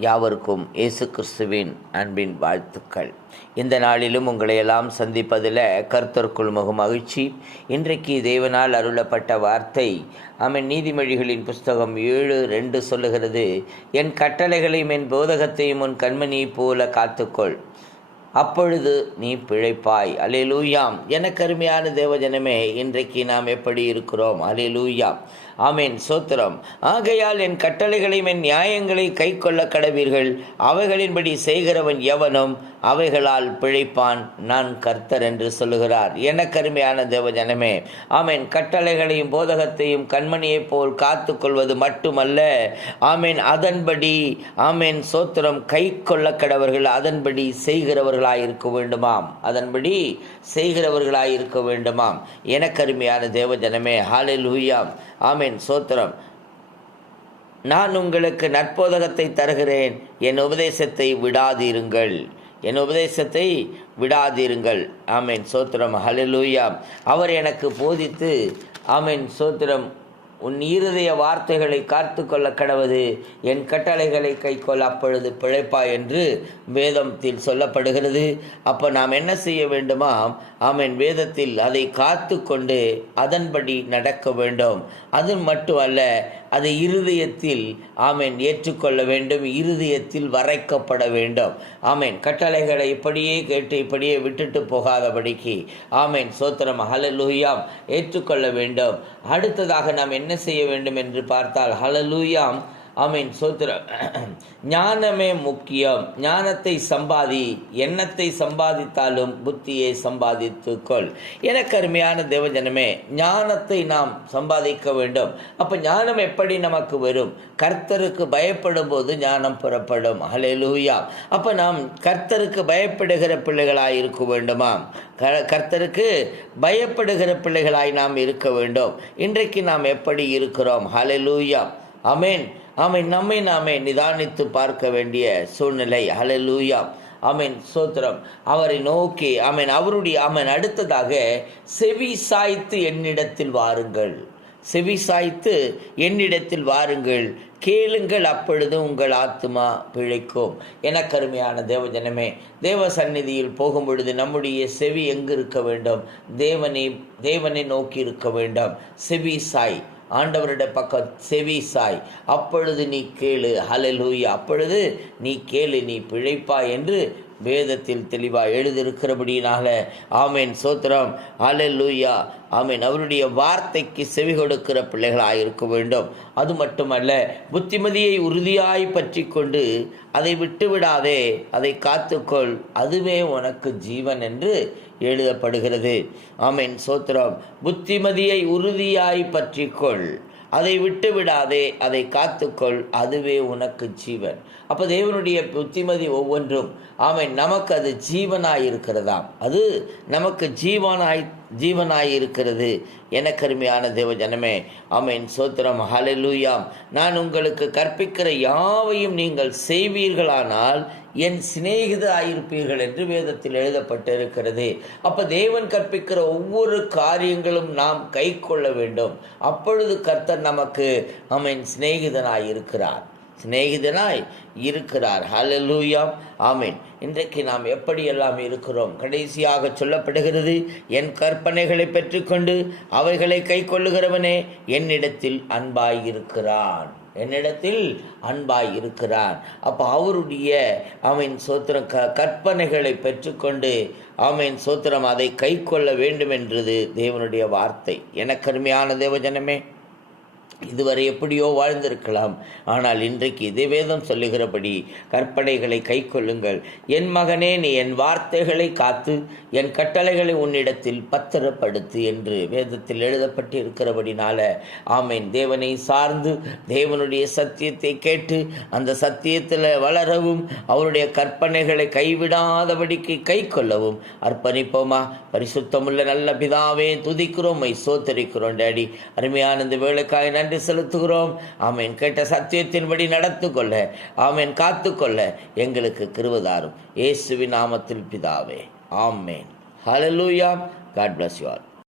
யாவருக்கும் இயேசு கிறிஸ்துவின் அன்பின் வாழ்த்துக்கள். இந்த நாளிலும் உங்களையெல்லாம் சந்திப்பதில் கர்த்தருக்குள் முக மகிழ்ச்சி. இன்றைக்கு தேவனால் அருளப்பட்ட வார்த்தை அவன் நீதிமொழிகளின் புஸ்தகம் ஏழு ரெண்டு சொல்லுகிறது என் கட்டளைகளையும் என் போதகத்தையும் உன் கண்மணியைப் போல காத்துக்கொள். அப்பொழுது நீ பிழைப்பாய். அலே லூயாம் எனக்கு அருமையான தேவஜனமே இன்றைக்கு நாம் எப்படி இருக்கிறோம்? அலையலூயாம் ஆமேன். சோத்திரம். ஆகையால் என் கட்டளைகளையும் என் நியாயங்களை கை கொள்ள கடவீர்கள். அவைகளின்படி செய்கிறவன் எவனும் அவைகளால் பிழைப்பான். நான் கர்த்தர் என்று சொல்லுகிறார். என கருமையான தேவஜனமே. ஆமேன். கட்டளைகளையும் போதகத்தையும் கண்மணியைப் போல் காத்து கொள்வது மட்டுமல்ல. ஆமேன். அதன்படி ஆமேன். சோத்திரம். கை கொள்ள கடவர்கள் அதன்படி செய்கிறவர்களாய் இருக்க வேண்டுமாம். அதன்படி செய்கிறவர்களாய் இருக்க வேண்டுமாம். என கருமையான தேவஜனமே. ஹாலில் ஹூயாம் ஆமேன். சோத்திரம். நான் உங்களுக்கு நற்போதகத்தை தருகிறேன். என் உபதேசத்தை விடாதிருங்கள். என் உபதேசத்தை விடாதிருங்கள். ஆமேன் சோத்திரம். ஹலலூயா அவர் எனக்கு போதித்து ஆமேன் சோத்திரம் உன் இருதய வார்த்தைகளை காத்து கொள்ள கடவது என் கட்டளைகளை கை கொள்ள அப்பொழுது பிழைப்பா என்று வேதத்தில் சொல்லப்படுகிறது. அப்போ நாம் என்ன செய்ய வேண்டுமா ஆமேன் வேதத்தில் அதை காத்து கொண்டு அதன்படி நடக்க வேண்டும். அது மட்டுமல்ல அது இருதயத்தில் ஆமேன் ஏற்றுக்கொள்ள வேண்டும் இருதயத்தில் வரைக்கப்பட வேண்டும். ஆமேன் கட்டளைகளை இப்படியே கேட்டு இப்படியே விட்டுட்டு போகாதபடிக்கு ஆமேன் சோத்திரம் ஹலலூயாம் ஏற்றுக்கொள்ள வேண்டும். அடுத்ததாக நாம் என்ன செய்ய வேண்டும் என்று பார்த்தால் ஹலலூயாம் ஆமீன். சோத்திரம் ஞானமே முக்கியம். ஞானத்தை சம்பாதி. எண்ணத்தை சம்பாதித்தாலும் புத்தியை சம்பாதித்துக்கொள். எனக்கு அருமையான தேவஜனமே ஞானத்தை நாம் சம்பாதிக்க வேண்டும். அப்போ ஞானம் எப்படி நமக்கு வரும்? கர்த்தருக்கு பயப்படும் போது ஞானம் புறப்படும். ஹலெலூயா அப்போ நாம் கர்த்தருக்கு பயப்படுகிற பிள்ளைகளாய் இருக்க வேண்டுமா? கர்த்தருக்கு பயப்படுகிற பிள்ளைகளாய் நாம் இருக்க வேண்டும். இன்றைக்கு நாம் எப்படி இருக்கிறோம்? ஹலெலூயா அமேன் ஆமீன். நம்மை நாமே நிதானித்து பார்க்க வேண்டிய சூழ்நிலை. ஹலலூயா ஆமீன். சோத்திரம். அவரை நோக்கி ஆமீன் அவருடைய ஆமீன் அடுத்ததாக செவி சாய்த்து என்னிடத்தில் வாருங்கள். செவி சாய்த்து என்னிடத்தில் வாருங்கள். கேளுங்கள் அப்பொழுது உங்கள் ஆத்மா பிழைக்கும். என கருமையான தேவஜனமே தேவ சந்நிதியில் போகும் பொழுது நம்முடைய செவி எங்கு இருக்க வேண்டும்? தேவனை தேவனை நோக்கி இருக்க வேண்டும். செவி சாய். ஆண்டவருடைய பக்கம் செவி சாய். அப்பொழுது நீ கேளு. ஹலலூயா அப்பொழுது நீ கேளு நீ பிழைப்பாய் என்று வேதத்தில் தெளிவாக எழுதியிருக்கிறபடியினால ஆமேன் சோத்திரம் ஹலலூயா ஆமீன். அவருடைய வார்த்தைக்கு செவி கொடுக்கிற பிள்ளைகளாக இருக்க வேண்டும். அது மட்டுமல்ல புத்திமதியை உறுதியாய் பற்றி கொண்டு அதை விட்டுவிடாதே அதை காத்துக்கொள். அதுவே உனக்கு ஜீவன் என்று எழுதப்படுகிறது. ஆமீன் சோத்திரம். புத்திமதியை உறுதியாய் பற்றிக்கொள் அதை விட்டு விடாதே அதை காத்துக்கொள் அதுவே உனக்கு ஜீவன். அப்போ தேவனுடைய புத்திமதி ஒவ்வொன்றும். ஆமை நமக்கு அது ஜீவனாய் இருக்கிறதாம் அது நமக்கு ஜீவனாய் ஜீவனாயிருக்கிறது. எனக்கருமையான என கருமையான தேவ ஜனமே அமேன் சோத்திரம். ஹலலூயாம் நான் உங்களுக்கு கற்பிக்கிற யாவையும் நீங்கள் செய்வீர்களானால் என் சிநேகித ஆயிருப்பீர்கள் என்று வேதத்தில் எழுதப்பட்டிருக்கிறது. அப்போ தேவன் கற்பிக்கிற ஒவ்வொரு காரியங்களும் நாம் கை கொள்ள வேண்டும். அப்பொழுது கர்த்தர் நமக்கு அவன் சிநேகிதனாயிருக்கிறார். சிநேகிதனாய் இருக்கிறார். ஹலலூயாம் ஆமீன். இன்றைக்கு நாம் எப்படியெல்லாம் இருக்கிறோம்? கடைசியாக சொல்லப்படுகிறது என் கற்பனைகளை பெற்றுக்கொண்டு அவைகளை கை கொள்ளுகிறவனே என்னிடத்தில் அன்பாய் இருக்கிறான். என்னிடத்தில் அன்பாய் இருக்கிறான். அப்போ அவருடைய அவன் சோத்திரம் க கற்பனைகளை பெற்றுக்கொண்டு அவன் சோத்திரம் அதை கை கொள்ள வேண்டும் என்றது தேவனுடைய வார்த்தை. எனக்கருமையான தேவஜனமே இதுவரை எப்படியோ வாழ்ந்திருக்கலாம். ஆனால் இன்றைக்கு இதே வேதம் சொல்லுகிறபடி கற்பனைகளை கை கொள்ளுங்கள். என் மகனே நீ என் வார்த்தைகளை காத்து என் கட்டளைகளை உன்னிடத்தில் பத்திரப்படுத்து என்று வேதத்தில் எழுதப்பட்டிருக்கிறபடினால ஆமேன். தேவனை சார்ந்து தேவனுடைய சத்தியத்தை கேட்டு அந்த சத்தியத்தில் வளரவும் அவருடைய கற்பனைகளை கைவிடாதபடிக்கு கை கொள்ளவும். அர்ப்பணிப்போமா? பரிசுத்தமுள்ள நல்ல பிதாவே துதிக்கிறோம் மை சோத்தரிக்கிறோம் டேடி. அருமையான இந்த வேலைக்காக நன்றி செலுத்துகிறோம். ஆமேன். கேட்ட சத்தியத்தின்படி நடத்து கொள்ள ஆமேன். காத்துக்கொள்ள எங்களுக்கு கிருவதாரும் இயேசுவின் நாமத்தில் பிதாவே. ஆமேன். Hallelujah God bless you all